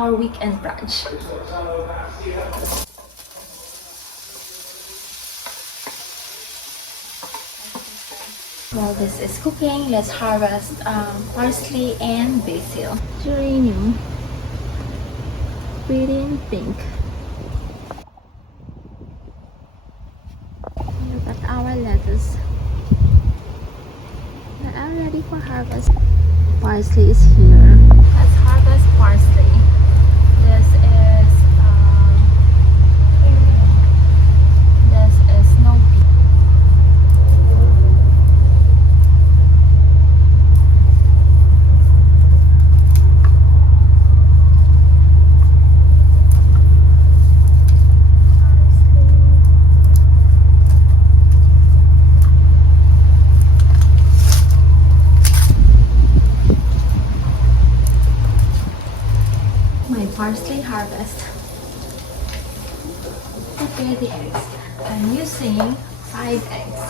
our weekend brunch. While this is cooking, let's harvest parsley and basil. Geranium, pretty in pink. Look at our lettuce. They are ready for harvest. Parsley is here. Let's harvest parsley. This is snow pea. Parsley harvest. Prepare the eggs. I'm using 5 eggs.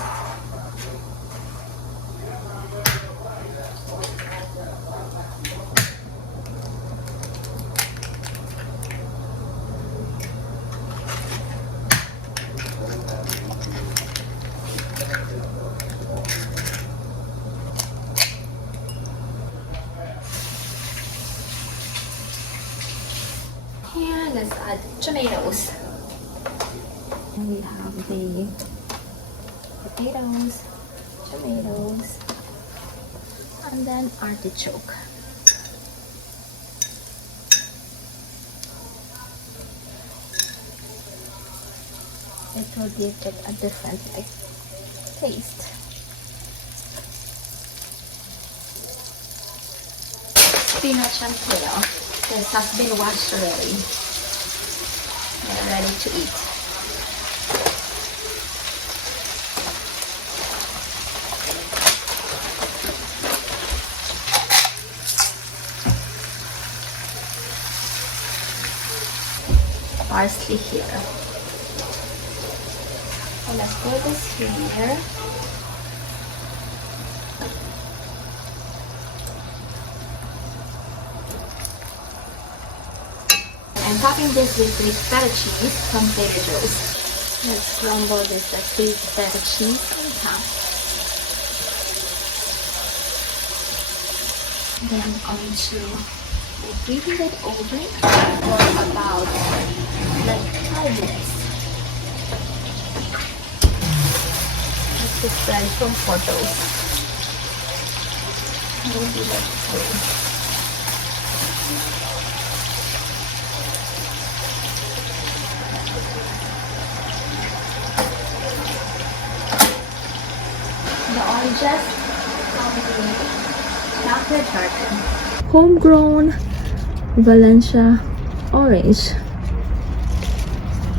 And let's add tomatoes. And we have the potatoes, tomatoes, and then artichoke. It will give it a different taste. Spinach and kale. This has been washed already. They're ready to eat. Parsley here. So let's put this here. I'm topping this with Greek feta cheese from Trader Joe's. Let's crumble this Greek feta cheese on top. Then going to preheat it over for about 5 minutes. Let's get ready for toast. We'll be ready for the oranges from the chocolate garden. Homegrown Valencia orange.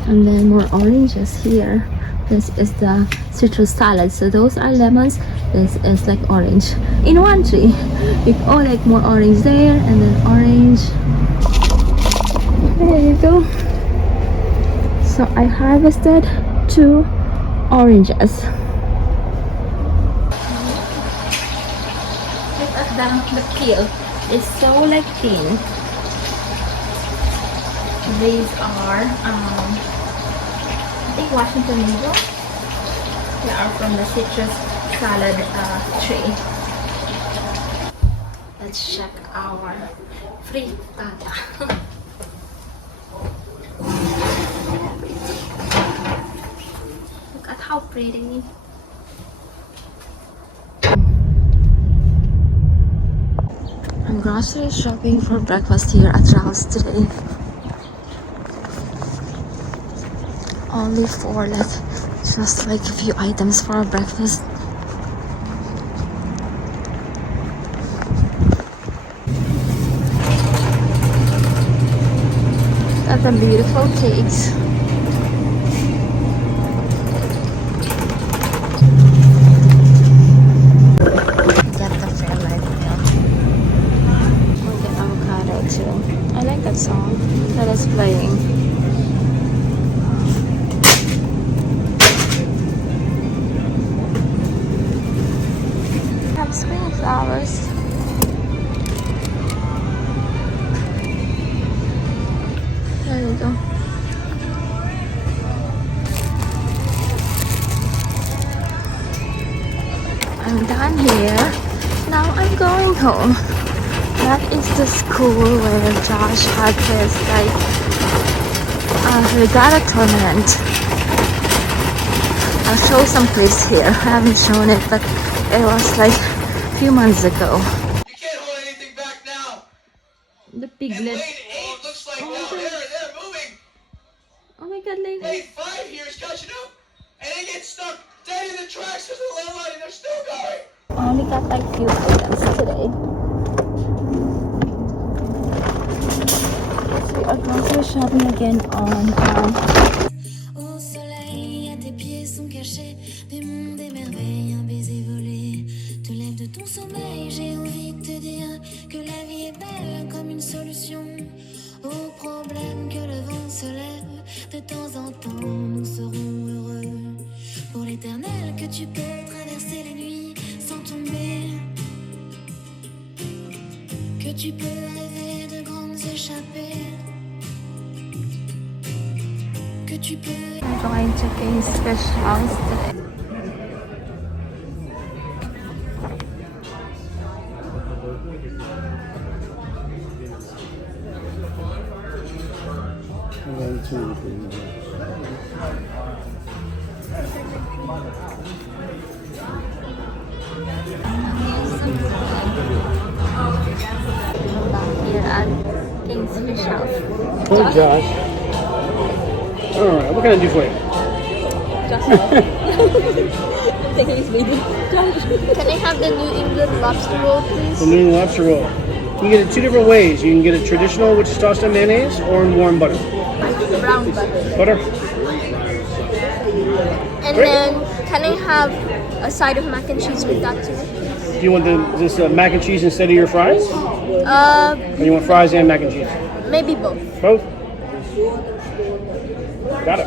And then more oranges here. This is the citrus salad. So those are lemons. This is like orange in one tree. You like more orange there and then orange. There you go. So I harvested 2 oranges. The peel is so thin. These are I think Washington Negro. They are from the citrus salad tree. Let's check our frittata. Look at how pretty. I'm grocery shopping for breakfast here at Ralph's today. Only for just a few items for breakfast. That's a beautiful cakes. I like that song that is playing. Have spring flowers. I'm done here. Now I'm going home. That is the school where Josh had his regatta tournament. I'll show some clips here. I haven't shown it, but it was like a few months ago. You can't hold anything back now. The And piglet. lane 8 looks like, Oh my wow, God. they're moving. Oh my god, lane Lane 5 here is catching up. And they get stuck dead in the tracks because of the low line and they're still going. I only got like few items today. We are grocery shopping again on Au soleil, à tes pieds sont cachés des mondes et merveilles, un baiser volé te lève de ton sommeil. J'ai envie de te dire que la vie est belle comme une solution aux problèmes, que le vent se lève de temps en temps. Nous serons heureux pour l'éternel, que tu peux traverser les nuits sans tomber, que tu peux rêver de grandes échappées, que tu peux. I'm going to King's Fish House today. Here at King's Fish House. Hey, Josh. All right, what can I do for you? Can I have the New England lobster roll, please? The new lobster roll. You can get it two different ways. You can get it traditional, which is tossed in mayonnaise, or in warm butter. Brown butter. Butter? And then, can I have a side of mac and cheese with that too? Do you want this mac and cheese instead of your fries? Or you want fries and mac and cheese? Maybe both. Both? Got it.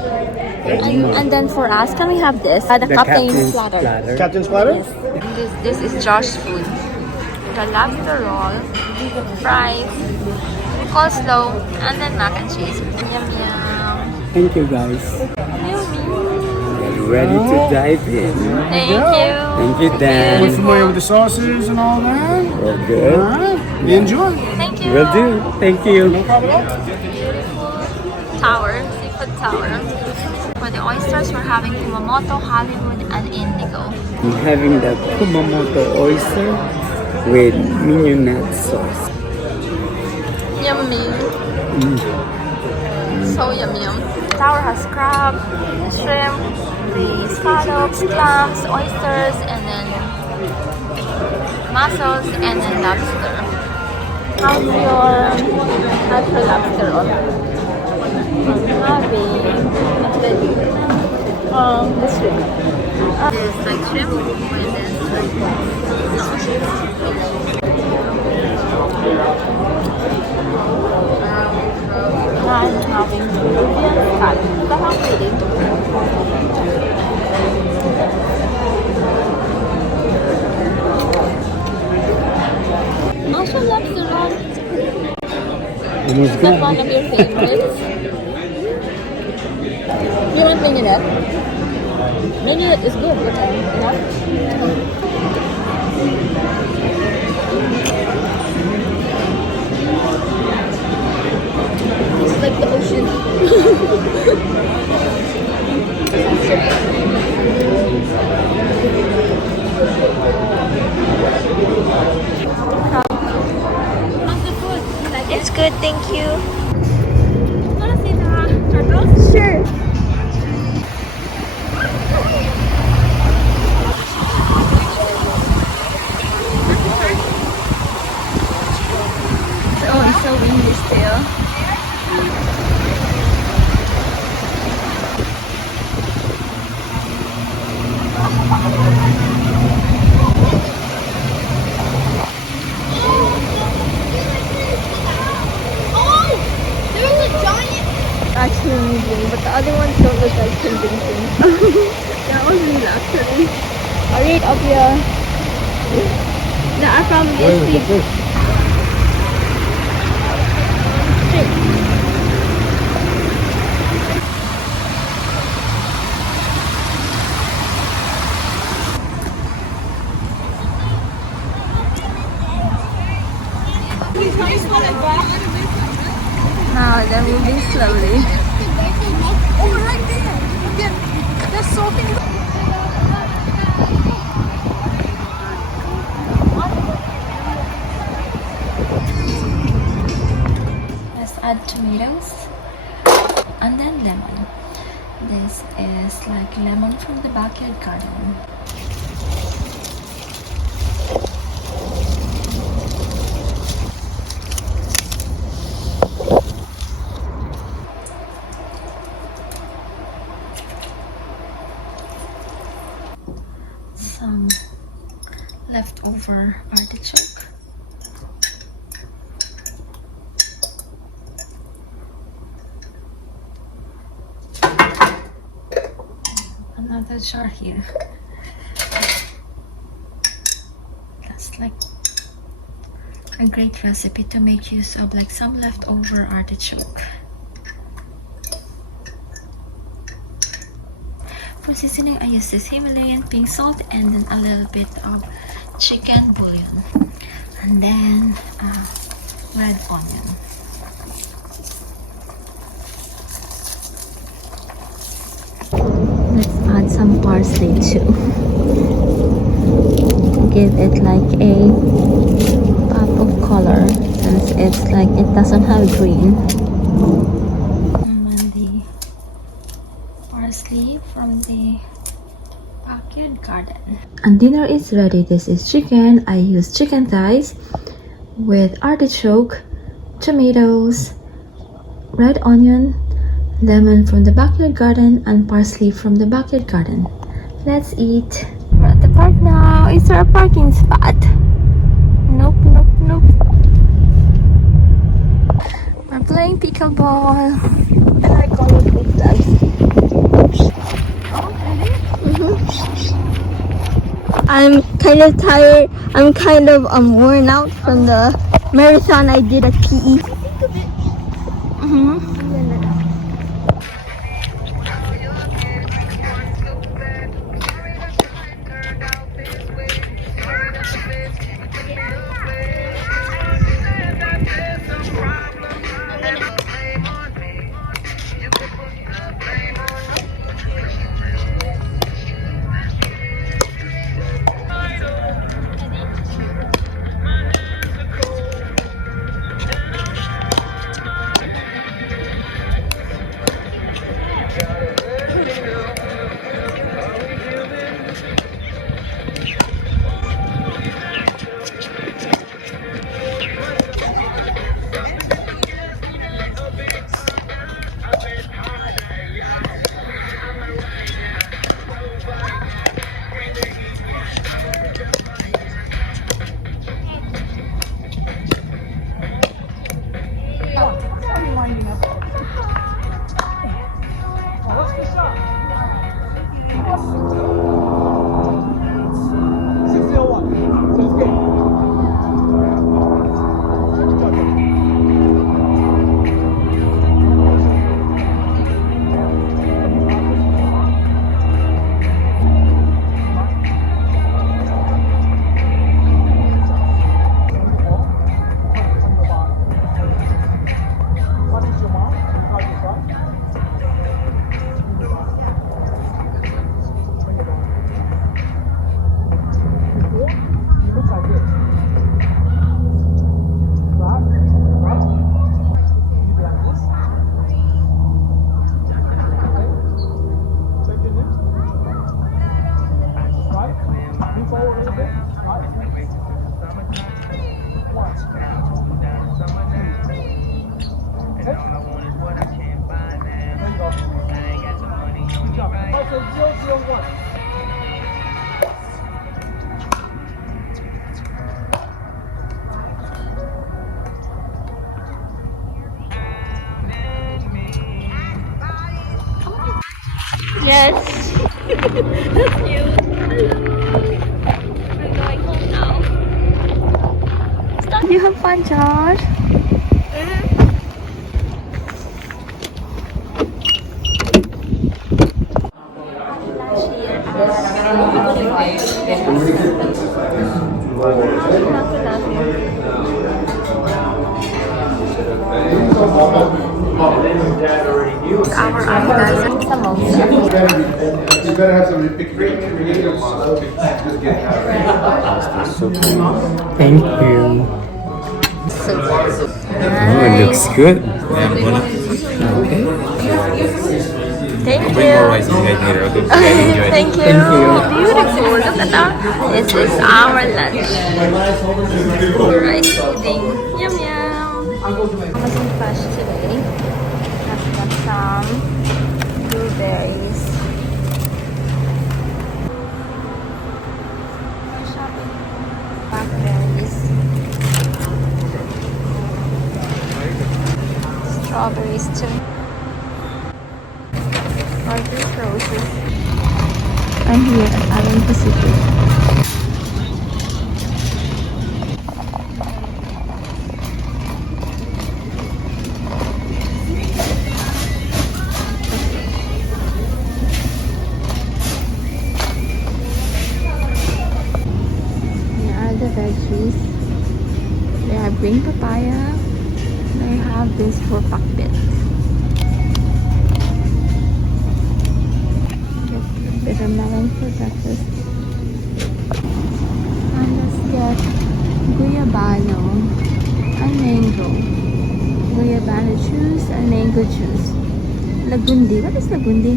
And then for us, can we have this? The captain's platter. Captain's platter? Yes. This is Josh's food. The lobster roll, fries, coleslaw, and then mac and cheese. Yum yum. Thank you guys. Ready to dive in. Thank you. Thank you, Dan. We're familiar with the sauces and all that? All good. All right. You enjoy? Thank you. Will do. Thank you. No problem at all. Beautiful tower, seafood tower. For the oysters, we're having Kumamoto, Hollywood, and Indigo. I'm having the Kumamoto oyster with minion nut sauce. Yummy. So yum yum. The tower has crab, shrimp, the scallops, clams, oysters, and then mussels, and then lobster. How's your lobster roll? I'm having the shrimp. This is like shrimp with this sauce. I'm having Peruvian scallops. The half also lobster roll. Is that one of your favorites? You want mignonette? Mignonette is good, but not. It's like the ocean. It's good, thank you. Wanna see the turtles? Sure. Oh, it's so windy still. Actually medium, but the other ones don't look as convincing. That was real actually. I read up here. No, I probably sleep. Now they're moving slowly. Oh, right there. Again, there's something. Let's add tomatoes and then lemon. This is like lemon from the backyard garden. Some leftover artichoke. Another jar here. That's like a great recipe to make use of, like some leftover artichoke. For seasoning, I use this Himalayan pink salt and then a little bit of chicken bouillon, and then red onion. Let's add some parsley too. Give it like a pop of color, since it's like it doesn't have green. And then the parsley from the backyard garden. And dinner is ready. This is chicken. I use chicken thighs with artichoke, tomatoes, red onion, lemon from the backyard garden, and parsley from the backyard garden. Let's eat. We're at the park now. Is there a parking spot? Nope, nope, nope. We're playing pickleball. And I call it big dogs. Oh, really? I'm kind of tired. I'm kind of worn out from the marathon I did at PE. Yes. That's you. Hello. We're going home now. Stop. You have fun, Josh? Our ideas and samosa. You better have some creative stuff. Thank you. Oh, it looks good. Thank you. Bring more rice if you guys need it, okay? You guys enjoy it. Thank you. Thank you. Beautiful. Look at that. This is our lunch. Rice pudding. Yum yum. Some fresh today. I've got some blueberries. We're shopping. Blackberries. Strawberries too. These roses. I'm here at Island Pacific. Here are the veggies. They have green papaya. They have this for pakbet. Bitter melon for breakfast. And let's get guyabano and mango. Guyabano juice and mango juice. Lagundi. What is lagundi?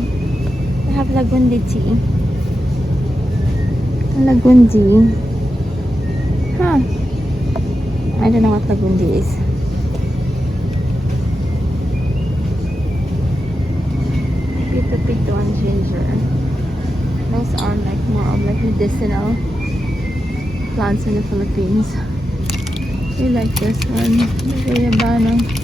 We have lagundi tea. Lagundi. Huh. I don't know what lagundi is. Pito and ginger. Those are like more of like medicinal plants in the Philippines. We like this one, the guyabano.